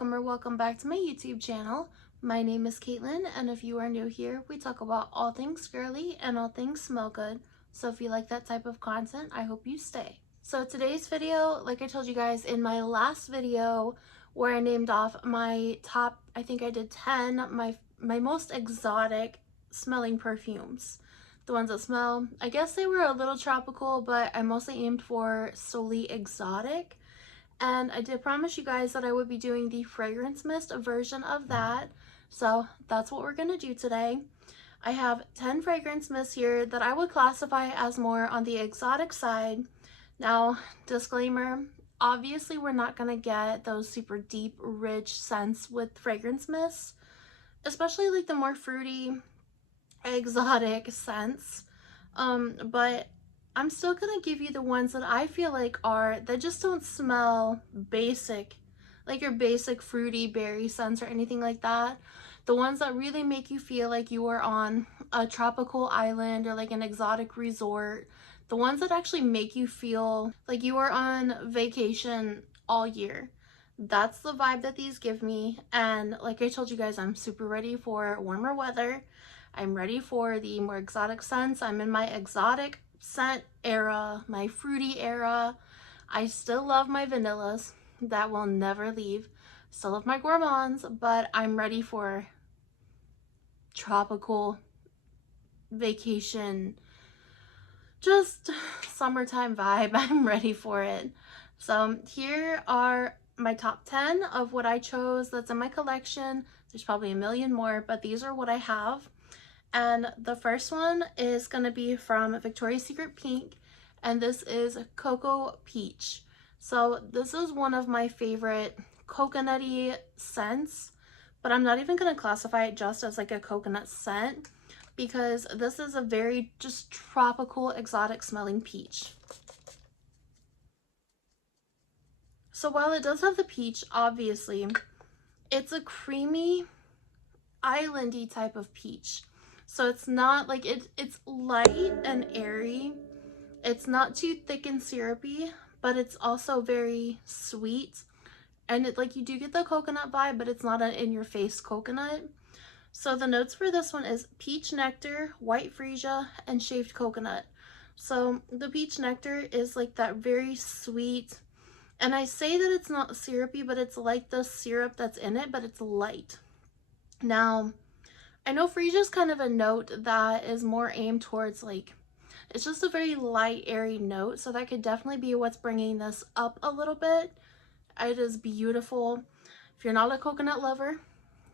welcome back to my YouTube channel. My name is Caitlin, and if you are new here, we talk about all things girly and all things smell good. So if you like that type of content, I hope you stay. So today's video, like I told you guys in my last video where I named off my top, I think I did 10, my most exotic smelling perfumes. The ones that smell, I guess they were a little tropical, but I mostly aimed for solely exotic. And I did promise you guys that I would be doing the fragrance mist version of that. So that's what we're gonna do today. I have 10 fragrance mists here that I would classify as more on the exotic side. Now, disclaimer, obviously we're not gonna get those super deep, rich scents with fragrance mists, especially like the more fruity, exotic scents. But I'm still gonna give you the ones that I feel like that just don't smell basic, like your basic fruity berry scents or anything like that. The ones that really make you feel like you are on a tropical island or like an exotic resort. The ones that actually make you feel like you are on vacation all year. That's the vibe that these give me. And like I told you guys, I'm super ready for warmer weather. I'm ready for the more exotic scents. I'm in my exotic scent era, my fruity era. I still love my vanillas. That will never leave. Still love my gourmands, but I'm ready for tropical vacation, just summertime vibe. I'm ready for it. So here are my top 10 of what I chose that's in my collection. There's probably a million more, but these are what I have. And the first one is going to be from Victoria's Secret Pink, and this is Coco Peach. So this is one of my favorite coconutty scents, but I'm not even going to classify it just as like a coconut scent because this is a very just tropical, exotic smelling peach. So while it does have the peach, obviously, it's a creamy, islandy type of peach. So it's not like it's light and airy. It's not too thick and syrupy, but it's also very sweet. And like you do get the coconut vibe, but it's not an in-your-face coconut. So the notes for this one is peach nectar, white freesia, and shaved coconut. So the peach nectar is like that very sweet, and I say that it's not syrupy, but it's like the syrup that's in it, but it's light. Now, I know freesia is kind of a note that is more aimed towards like, it's just a very light, airy note. So that could definitely be what's bringing this up a little bit. It is beautiful. If you're not a coconut lover,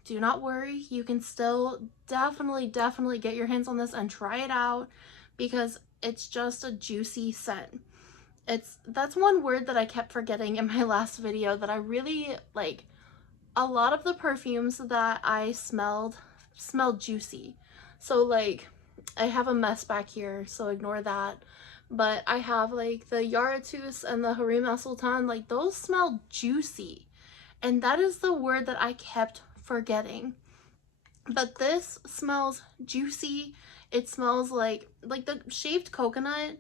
do not worry. You can still definitely get your hands on this and try it out because it's just a juicy scent. That's one word that I kept forgetting in my last video that I really like. A lot of the perfumes that I smelled juicy. So like I have a mess back here, so ignore that. But I have like the Yaratus and the Harem El Sultan, like those smell juicy. And that is the word that I kept forgetting. But this smells juicy. It smells like the shaved coconut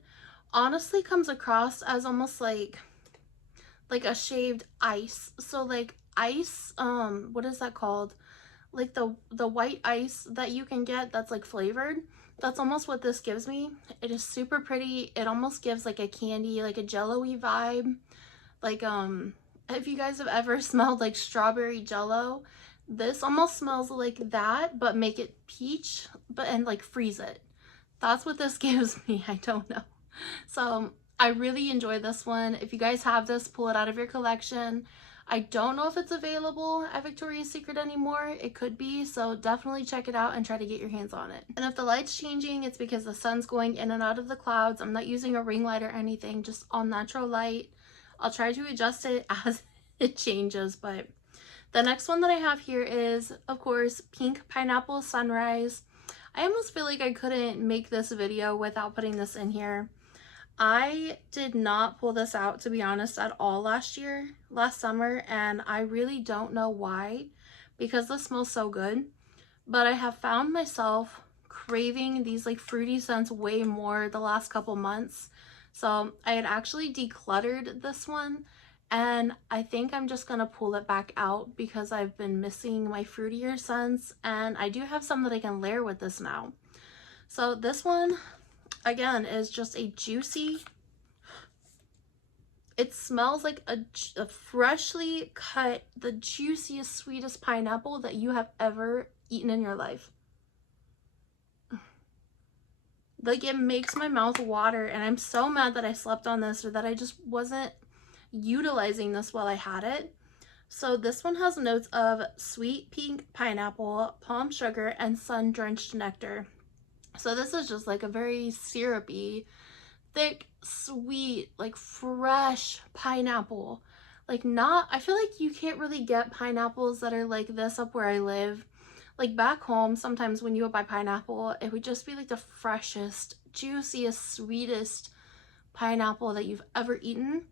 honestly comes across as almost like a shaved ice. So like ice, what is that called? Like the white ice that you can get that's like flavored. That's almost what this gives me. It is super pretty. It almost gives like a candy, like a jello-y vibe. Like if you guys have ever smelled like strawberry jello, this almost smells like that, but make it peach, and like freeze it. That's what this gives me. I don't know. So I really enjoy this one. If you guys have this, pull it out of your collection. I don't know if it's available at Victoria's Secret anymore. It could be, so definitely check it out and try to get your hands on it. And if the light's changing, it's because the sun's going in and out of the clouds. I'm not using a ring light or anything, just all natural light. I'll try to adjust it as it changes, but the next one that I have here is, of course, Pink Pineapple Sunrise. I almost feel like I couldn't make this video without putting this in here. I did not pull this out, to be honest, at all last summer, and I really don't know why, because this smells so good. But I have found myself craving these like fruity scents way more the last couple months. So I had actually decluttered this one and I think I'm just gonna pull it back out because I've been missing my fruitier scents, and I do have some that I can layer with this now. So this one, again, is just a juicy, it smells like a freshly cut, the juiciest, sweetest pineapple that you have ever eaten in your life. Like, it makes my mouth water, and I'm so mad that I slept on this, or that I just wasn't utilizing this while I had it. So this one has notes of sweet pink pineapple, palm sugar, and sun-drenched nectar. So this is just like a very syrupy, thick, sweet, like fresh pineapple. Like, not, I feel like you can't really get pineapples that are like this up where I live. Like back home, sometimes when you would buy pineapple, it would just be like the freshest, juiciest, sweetest pineapple that you've ever eaten.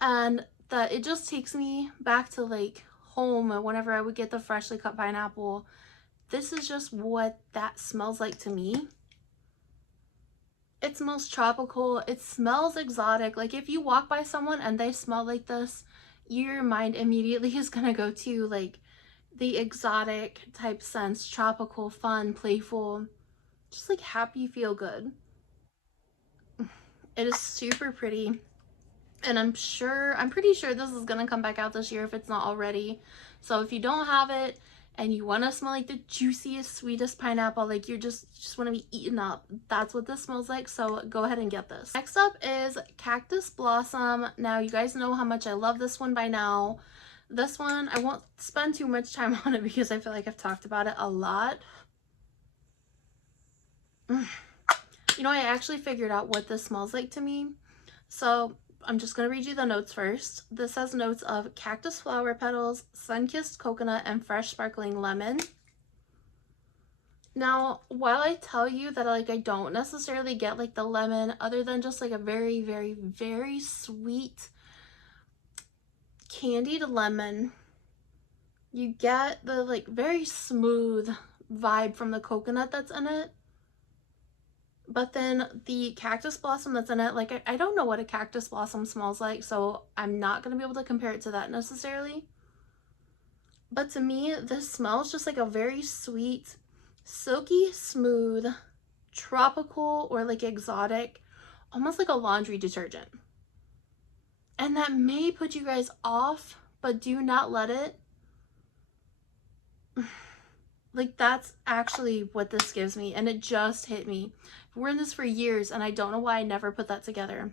And that it just takes me back to like home whenever I would get the freshly cut pineapple. This is just what that smells like to me. It smells tropical. It smells exotic. Like, if you walk by someone and they smell like this, your mind immediately is gonna go to like the exotic type scents, tropical, fun, playful, just like happy, feel good. It is super pretty, and I'm pretty sure this is gonna come back out this year if it's not already. So if you don't have it and you want to smell like the juiciest, sweetest pineapple, like you just want to be eaten up, that's what this smells like. So go ahead and get this. Next up is Cactus Blossom. Now, you guys know how much I love this one by now. This one, I won't spend too much time on it because I feel like I've talked about it a lot. You know, I actually figured out what this smells like to me. So I'm just going to read you the notes first. This has notes of cactus flower petals, sun-kissed coconut, and fresh sparkling lemon. Now, while I tell you that like I don't necessarily get like the lemon, other than just like a very, very, very sweet candied lemon, you get the like very smooth vibe from the coconut that's in it. But then the cactus blossom that's in it, like I don't know what a cactus blossom smells like, so I'm not going to be able to compare it to that necessarily. But to me, this smells just like a very sweet, silky, smooth, tropical, or like exotic, almost like a laundry detergent. And that may put you guys off, but do not let it. Like, that's actually what this gives me, and it just hit me. I've worn this for years, and I don't know why I never put that together.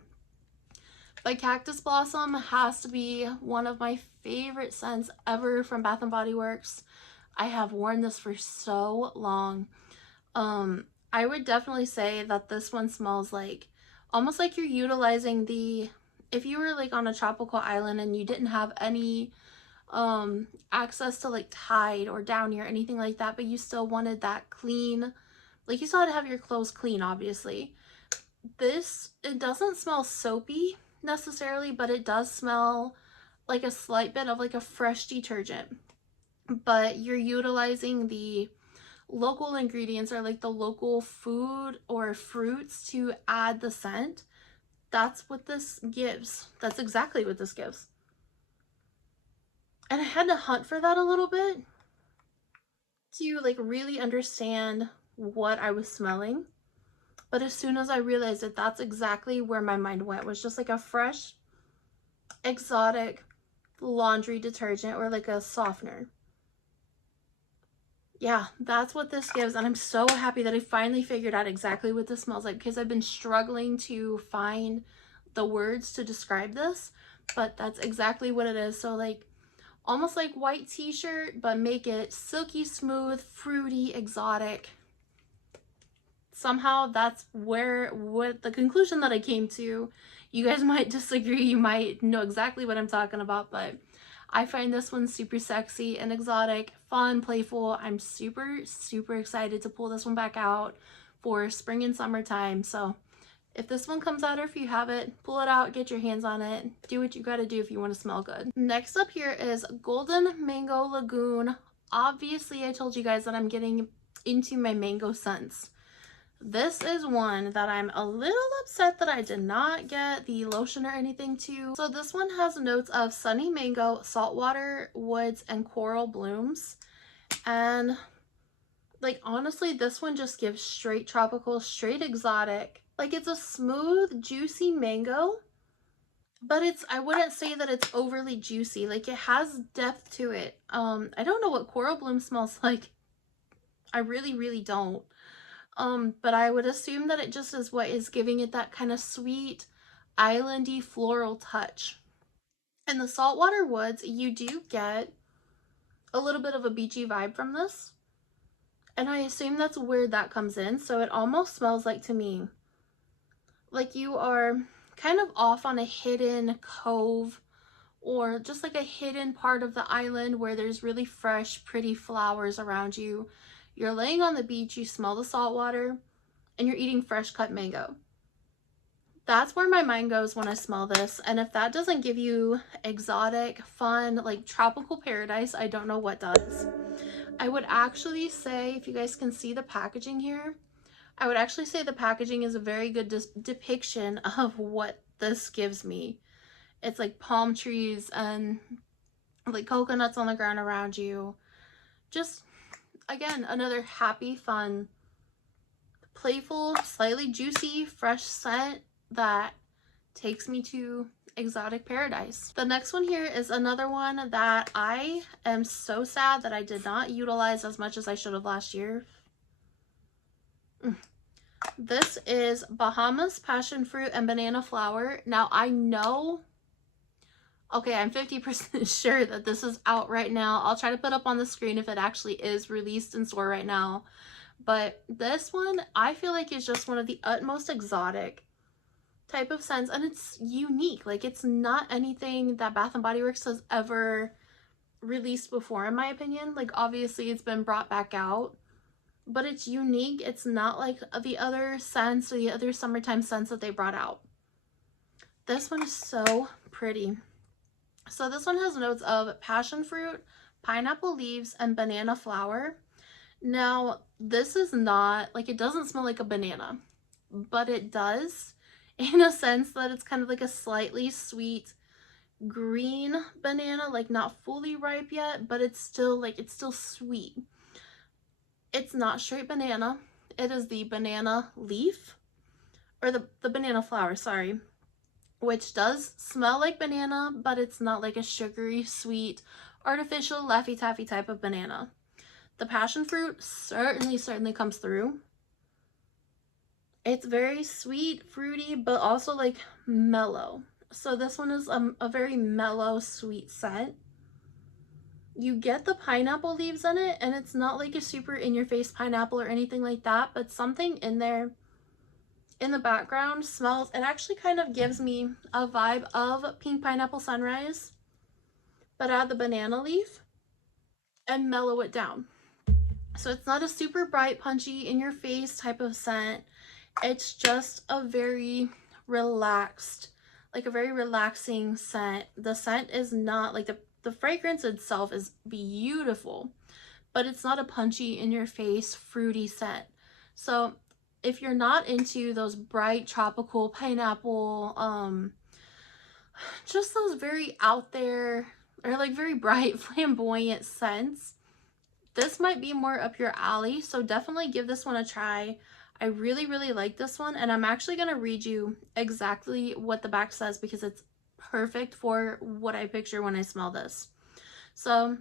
But Cactus Blossom has to be one of my favorite scents ever from Bath & Body Works. I have worn this for so long. I would definitely say that this one smells like, almost like you're utilizing the, if you were like on a tropical island and you didn't have any access to like Tide or Downy or anything like that, but you still wanted that clean, like you still had to have your clothes clean, obviously. This, it doesn't smell soapy necessarily, but it does smell like a slight bit of like a fresh detergent, but you're utilizing the local ingredients or like the local food or fruits to add the scent. That's what this gives. That's exactly what this gives. And I had to hunt for that a little bit to like really understand what I was smelling. But as soon as I realized that that's exactly where my mind went, was just like a fresh, exotic laundry detergent or like a softener. Yeah, that's what this gives. And I'm so happy that I finally figured out exactly what this smells like, because I've been struggling to find the words to describe this, but that's exactly what it is. So like, almost like white t-shirt, but make it silky smooth, fruity, exotic. Somehow that's what the conclusion that I came to. You guys might disagree, you might know exactly what I'm talking about, but I find this one super sexy and exotic, fun, playful. I'm super, super excited to pull this one back out for spring and summertime. So if this one comes out, or if you have it, pull it out, get your hands on it, do what you gotta do if you want to smell good. Next up here is Golden Mango Lagoon. Obviously, I told you guys that I'm getting into my mango scents. This is one that I'm a little upset that I did not get the lotion or anything to. So this one has notes of sunny mango, saltwater woods, and coral blooms. And like, honestly, this one just gives straight tropical, straight exotic. Like, it's a smooth, juicy mango, but I wouldn't say that it's overly juicy. Like, it has depth to it. I don't know what coral bloom smells like. I really, really don't. But I would assume that it just is what is giving it that kind of sweet, islandy floral touch. In the saltwater woods, you do get a little bit of a beachy vibe from this. And I assume that's where that comes in. So it almost smells like, to me, like you are kind of off on a hidden cove or just like a hidden part of the island where there's really fresh, pretty flowers around you. You're laying on the beach, you smell the salt water, and you're eating fresh cut mango. That's where my mind goes when I smell this. And if that doesn't give you exotic, fun, like tropical paradise, I don't know what does. I would actually say, if you guys can see the packaging here, I would actually say the packaging is a very good depiction of what this gives me. It's like palm trees and like coconuts on the ground around you. Just, again, another happy, fun, playful, slightly juicy, fresh scent that takes me to exotic paradise. The next one here is another one that I am so sad that I did not utilize as much as I should have last year. This is Bahamas Passionfruit and Banana Flower. Now I know, okay, I'm 50% sure that this is out right now. I'll try to put up on the screen if it actually is released in store right now. But this one, I feel like is just one of the utmost exotic type of scents, and it's unique. Like, it's not anything that Bath and Body Works has ever released before, in my opinion. Like, obviously it's been brought back out, but it's unique. It's not like the other scents or the other summertime scents that they brought out. This one is so pretty. So this one has notes of passion fruit, pineapple leaves, and banana flower. Now, this is not, like, it doesn't smell like a banana, but it does in a sense that it's kind of like a slightly sweet green banana, like not fully ripe yet, but it's still like, it's still sweet. It's not straight banana. It is the banana leaf, or the banana flower, sorry, which does smell like banana, but it's not like a sugary, sweet, artificial, Laffy Taffy type of banana. The passion fruit certainly comes through. It's very sweet, fruity, but also like mellow. So this one is a very mellow, sweet scent. You get the pineapple leaves in it, and it's not like a super in-your-face pineapple or anything like that, but something in there in the background smells, it actually kind of gives me a vibe of pink pineapple sunrise, but add the banana leaf and mellow it down. So it's not a super bright, punchy, in-your-face type of scent. It's just a very relaxed, like a very relaxing scent. The scent is not like the fragrance itself is beautiful, but it's not a punchy, in-your-face, fruity scent. So if you're not into those bright tropical pineapple, just those very out there or like very bright flamboyant scents, this might be more up your alley. So definitely give this one a try. I really like this one, and I'm actually going to read you exactly what the back says because it's perfect for what I picture when I smell this. So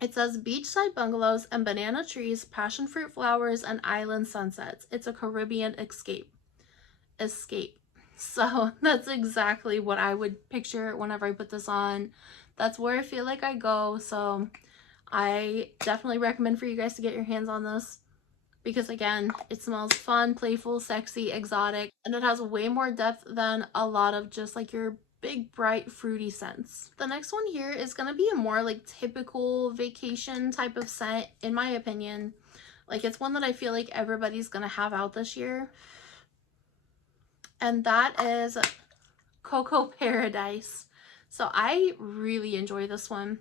it says beachside bungalows and banana trees, passion fruit flowers, and island sunsets. It's a Caribbean escape. So that's exactly what I would picture whenever I put this on. That's where I feel like I go. So I definitely recommend for you guys to get your hands on this because, again, it smells fun, playful, sexy, exotic, and it has way more depth than a lot of just like your big, bright, fruity scents. The next one here is going to be a more like typical vacation type of scent, in my opinion. Like, it's one that I feel like everybody's going to have out this year. And that is Coco Paradise. So I really enjoy this one.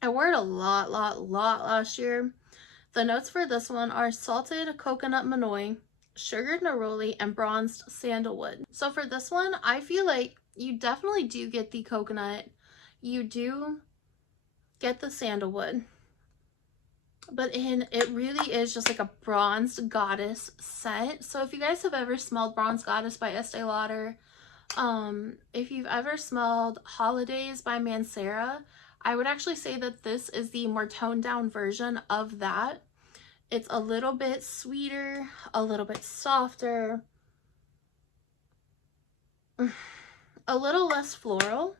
I wore it a lot last year. The notes for this one are salted coconut manoi, sugared neroli, and bronzed sandalwood. So for this one, I feel like you definitely do get the coconut. You do get the sandalwood. But it really is just like a bronzed goddess scent. So if you guys have ever smelled Bronze Goddess by Estee Lauder, if you've ever smelled Holidays by Mancera, I would actually say that this is the more toned down version of that. It's a little bit sweeter, a little bit softer, a little less floral.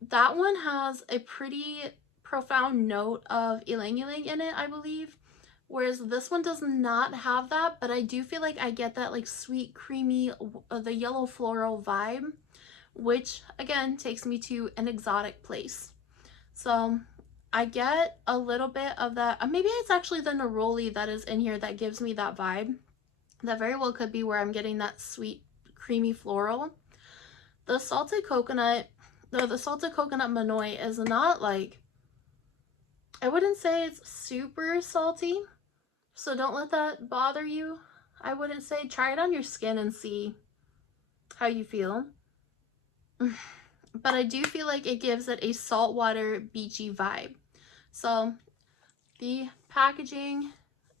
That one has a pretty profound note of ylang-ylang in it, I believe. Whereas this one does not have that, but I do feel like I get that like sweet, creamy, the yellow floral vibe, which again takes me to an exotic place. So I get a little bit of that. Maybe it's actually the neroli that is in here that gives me that vibe. That very well could be where I'm getting that sweet, creamy floral. The salted coconut, though, the salted coconut manoi is not like, I wouldn't say it's super salty, so don't let that bother you. I wouldn't say, try it on your skin and see how you feel. But I do feel like it gives it a saltwater beachy vibe. So the packaging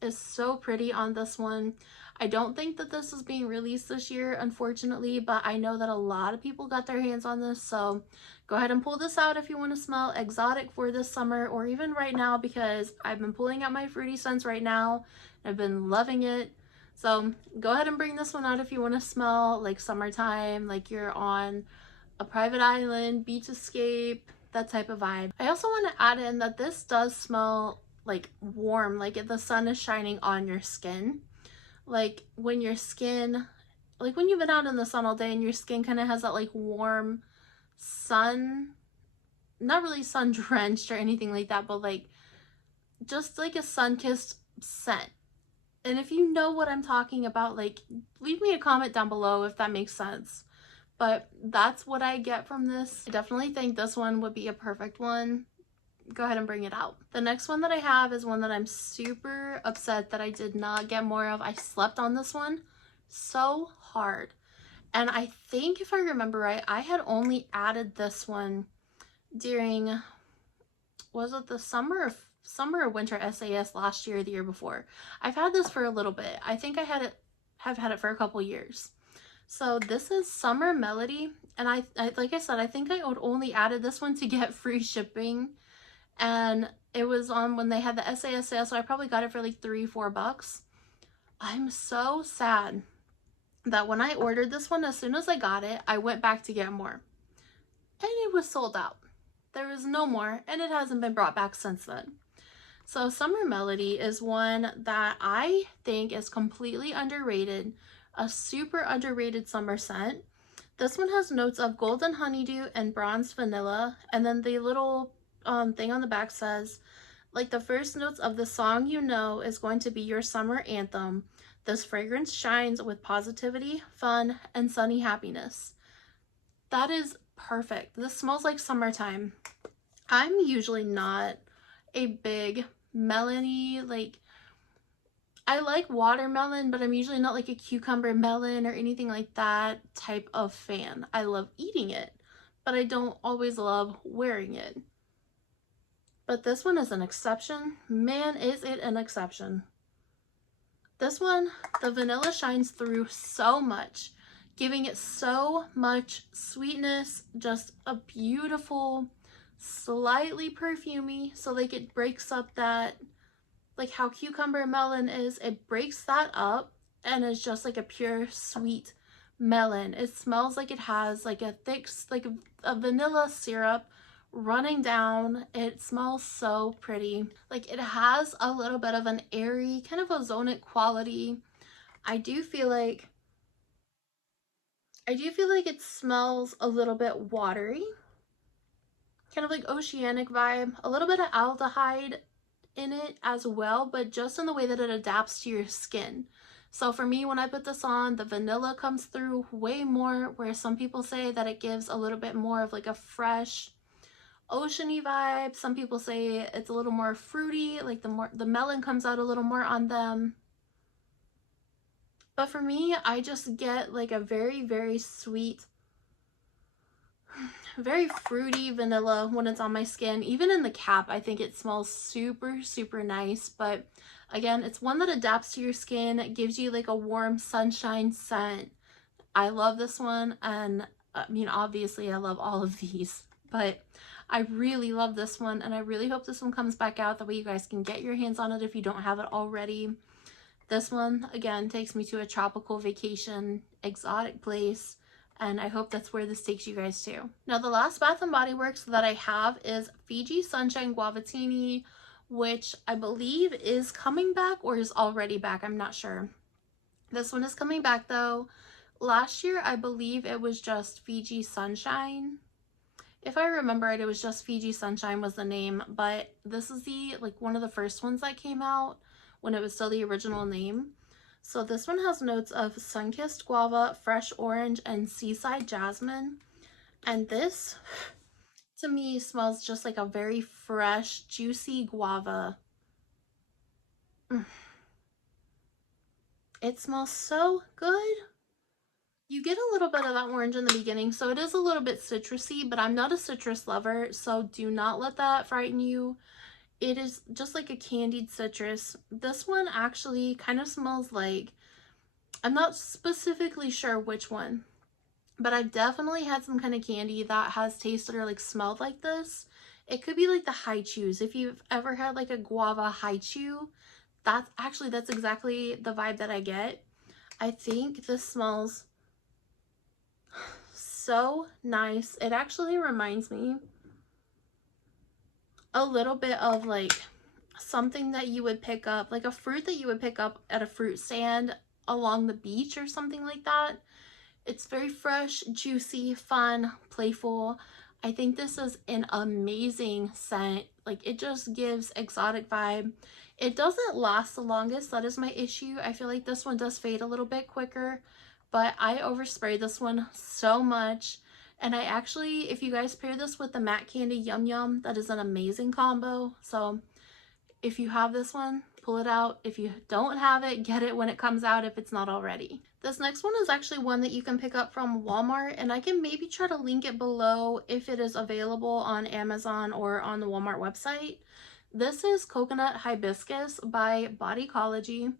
is so pretty on this one. I don't think that this is being released this year, unfortunately, but I know that a lot of people got their hands on this, so go ahead and pull this out if you want to smell exotic for this summer, or even right now, because I've been pulling out my fruity scents right now. I've been loving it. So go ahead and bring this one out if you want to smell like summertime, like you're on a private island, beach escape, that type of vibe. I also want to add in that this does smell like warm, like if the sun is shining on your skin. Like when your skin, like when you've been out in the sun all day and your skin kind of has that like warm sun, not really sun drenched or anything like that, but like just like a sun-kissed scent. And if you know what I'm talking about, like leave me a comment down below if that makes sense. But that's what I get from this. I definitely think this one would be a perfect one. Go ahead and bring it out. The next one that I have is one that I'm super upset that I did not get more of. I slept on this one so hard. And I think if I remember right, I had only added this one during, was it the summer or winter SAS last year or the year before? I've had this for a little bit. I think have had it for a couple years. So this is Summer Melody, and I like I said, I think I only added this one to get free shipping, and it was on when they had the SAS sale, so I probably got it for like $3-4. I'm so sad that when I ordered this one, as soon as I got it, I went back to get more, and it was sold out. There was no more, and it hasn't been brought back since then. So Summer Melody is one that I think is completely underrated. A super underrated summer scent. This one has notes of golden honeydew and bronze vanilla, and then the little thing on the back says, like, the first notes of the song you know is going to be your summer anthem. This fragrance shines with positivity, fun, and sunny happiness. That is perfect. This smells like summertime. I'm usually not a big melony, like, I like watermelon, but I'm usually not like a cucumber melon or anything like that type of fan. I love eating it, but I don't always love wearing it. But this one is an exception. Man, is it an exception. This one, the vanilla shines through so much, giving it so much sweetness, just a beautiful, slightly perfumey, so like it breaks up that, like how cucumber melon is, it breaks that up and is just like a pure sweet melon. It smells like it has like a thick, like a vanilla syrup running down. It smells so pretty. Like it has a little bit of an airy, kind of ozonic quality. I do feel like it smells a little bit watery, kind of like oceanic vibe, a little bit of aldehyde in it as well, but just in the way that it adapts to your skin. So for me, when I put this on, the vanilla comes through way more, where some people say that it gives a little bit more of like a fresh oceany vibe. Some people say it's a little more fruity, like the melon comes out a little more on them. But for me, I just get like a very, very sweet, very fruity vanilla when it's on my skin. Even in the cap, I think it smells super, super nice. But again, it's one that adapts to your skin. It gives you like a warm sunshine scent. I love this one, and I mean, obviously I love all of these, but I really love this one, and I really hope this one comes back out. That way you guys can get your hands on it if you don't have it already. This one, again, takes me to a tropical vacation, exotic place, and I hope that's where this takes you guys to. Now, the last Bath & Body Works that I have is Fiji Sunshine Guavatini, which I believe is coming back or is already back. I'm not sure. This one is coming back though. Last year, I believe it was just Fiji Sunshine. If I remember right, it was just Fiji Sunshine was the name, but this is the, like, one of the first ones that came out when it was still the original name. So this one has notes of sun-kissed guava, fresh orange, and seaside jasmine. And this, to me, smells just like a very fresh, juicy guava. It smells so good. You get a little bit of that orange in the beginning, so it is a little bit citrusy, but I'm not a citrus lover, so do not let that frighten you. It is just like a candied citrus. This one actually kind of smells like, I'm not specifically sure which one, but I've definitely had some kind of candy that has tasted or like smelled like this. It could be like the high chews. If you've ever had like a guava high chew, that's exactly the vibe that I get. I think this smells so nice. It actually reminds me a little bit of like something that you would pick up, like a fruit that you would pick up at a fruit stand along the beach or something like that. It's very fresh, juicy, fun, playful. I think this is an amazing scent. Like, it just gives exotic vibe. It doesn't last the longest. That is my issue. I feel like this one does fade a little bit quicker, but I overspray this one so much. And I actually, if you guys pair this with the matte candy Yum Yum, that is an amazing combo. So if you have this one, pull it out. If you don't have it, get it when it comes out if it's not already. This next one is actually one that you can pick up from Walmart, and I can maybe try to link it below if it is available on Amazon or on the Walmart website. This is Coconut Hibiscus by Bodycology.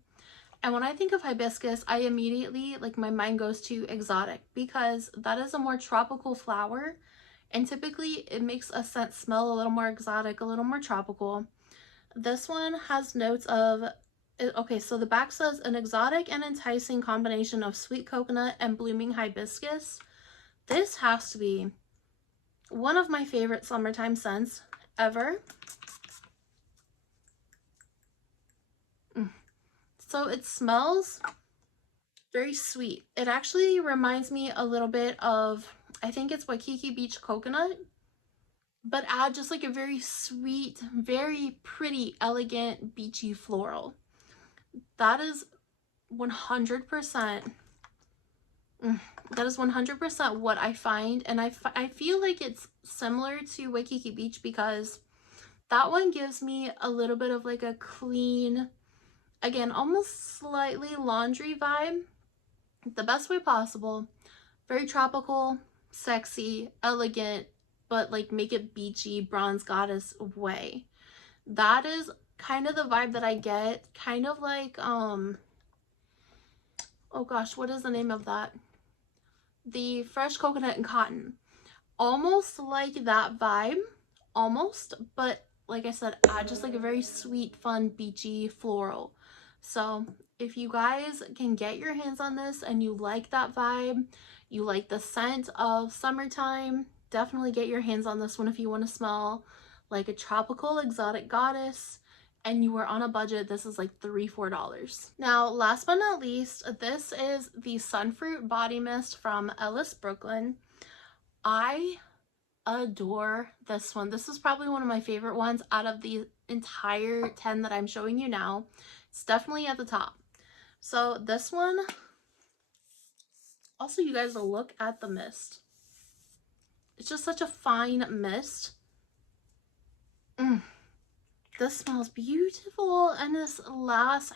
And when I think of hibiscus, I immediately, like, my mind goes to exotic, because that is a more tropical flower, and typically it makes a scent smell a little more exotic, a little more tropical. This one has notes of, okay, so the back says an exotic and enticing combination of sweet coconut and blooming hibiscus. This has to be one of my favorite summertime scents ever. So it smells very sweet. It actually reminds me a little bit of, I think it's Waikiki Beach coconut, but add just like a very sweet, very pretty, elegant, beachy floral. That is 100%, that is 100% what I find. And I feel like it's similar to Waikiki Beach, because that one gives me a little bit of like a clean, again, almost slightly laundry vibe, the best way possible. Very tropical, sexy, elegant, but like make it beachy, bronze goddess way. That is kind of the vibe that I get. Kind of like, oh gosh, what is the name of that? The fresh coconut and cotton. Almost like that vibe, almost, but like I said, just like a very sweet, fun, beachy floral. So if you guys can get your hands on this and you like that vibe, you like the scent of summertime, definitely get your hands on this one if you want to smell like a tropical exotic goddess and you are on a budget. This is like $3-4. Now, last but not least, this is the Sunfruit Body Mist from Ellis Brooklyn. I adore this one. This is probably one of my favorite ones out of the entire 10 that I'm showing you now. It's definitely at the top. So this one, also, you guys will look at the mist. It's just such a fine mist. This smells beautiful, and this lasts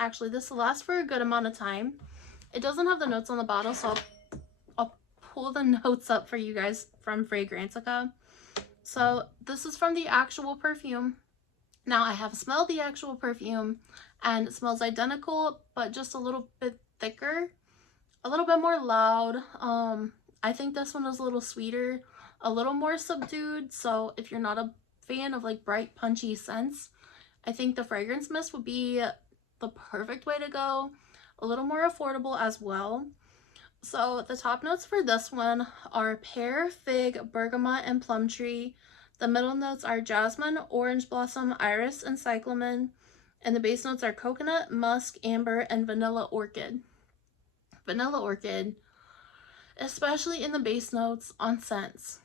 for a good amount of time. It doesn't have the notes on the bottle, so I'll pull the notes up for you guys from Fragrantica. So this is from the actual perfume. Now I have smelled the actual perfume and it smells identical, but just a little bit thicker, a little bit more loud. I think this one is a little sweeter, a little more subdued. So if you're not a fan of like bright punchy scents, I think the fragrance mist would be the perfect way to go. A little more affordable as well. So the top notes for this one are pear, fig, bergamot, and plum tree. The middle notes are jasmine, orange blossom, iris, and cyclamen. And the base notes are coconut, musk, amber, and vanilla orchid. Vanilla orchid, especially in the base notes on scents,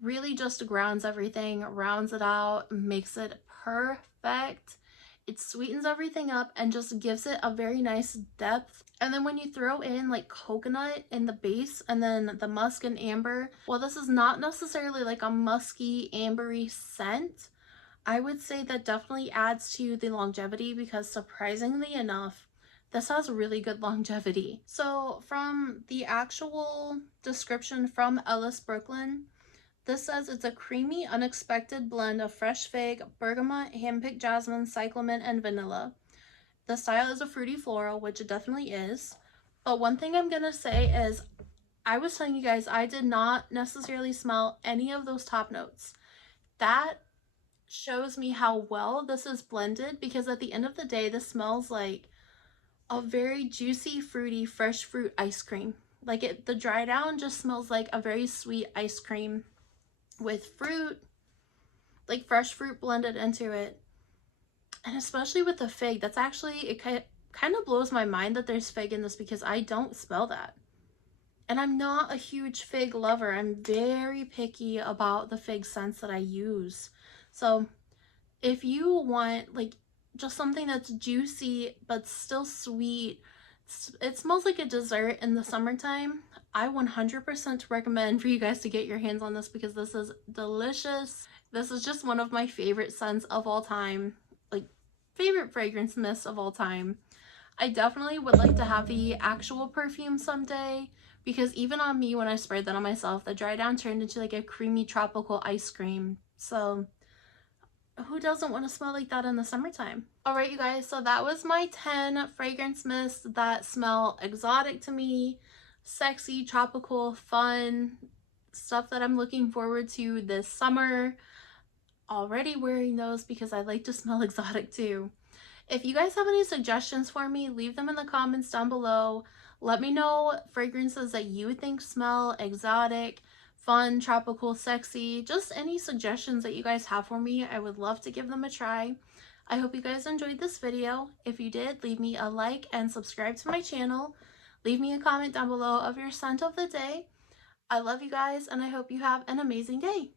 really just grounds everything, rounds it out, makes it perfect. It sweetens everything up and just gives it a very nice depth. And then when you throw in like coconut in the base and then the musk and amber, well, this is not necessarily like a musky, ambery scent. I would say that definitely adds to the longevity because surprisingly enough, this has really good longevity. So from the actual description from Ellis Brooklyn, this says it's a creamy, unexpected blend of fresh fig, bergamot, handpicked jasmine, cyclamen, and vanilla. The style is a fruity floral, which it definitely is. But one thing I'm going to say is, I was telling you guys, I did not necessarily smell any of those top notes. That shows me how well this is blended, because at the end of the day, this smells like a very juicy, fruity, fresh fruit ice cream. Like the dry down just smells like a very sweet ice cream with fruit, like fresh fruit blended into it. And especially with the fig, that's actually, it kind of blows my mind that there's fig in this because I don't smell that. And I'm not a huge fig lover. I'm very picky about the fig scents that I use. So if you want like just something that's juicy but still sweet, it smells like a dessert in the summertime, I 100% recommend for you guys to get your hands on this because this is delicious. This is just one of my favorite scents of all time, like favorite fragrance mists of all time. I definitely would like to have the actual perfume someday, because even on me, when I sprayed that on myself, the dry down turned into like a creamy tropical ice cream. So who doesn't want to smell like that in the summertime? All right, you guys, so that was my 10 fragrance mists that smell exotic to me, sexy, tropical, fun, stuff that I'm looking forward to this summer. Already wearing those because I like to smell exotic too. If you guys have any suggestions for me, leave them in the comments down below. Let me know fragrances that you think smell exotic, fun, tropical, sexy, just any suggestions that you guys have for me. I would love to give them a try. I hope you guys enjoyed this video. If you did, leave me a like and subscribe to my channel. Leave me a comment down below of your scent of the day. I love you guys and I hope you have an amazing day.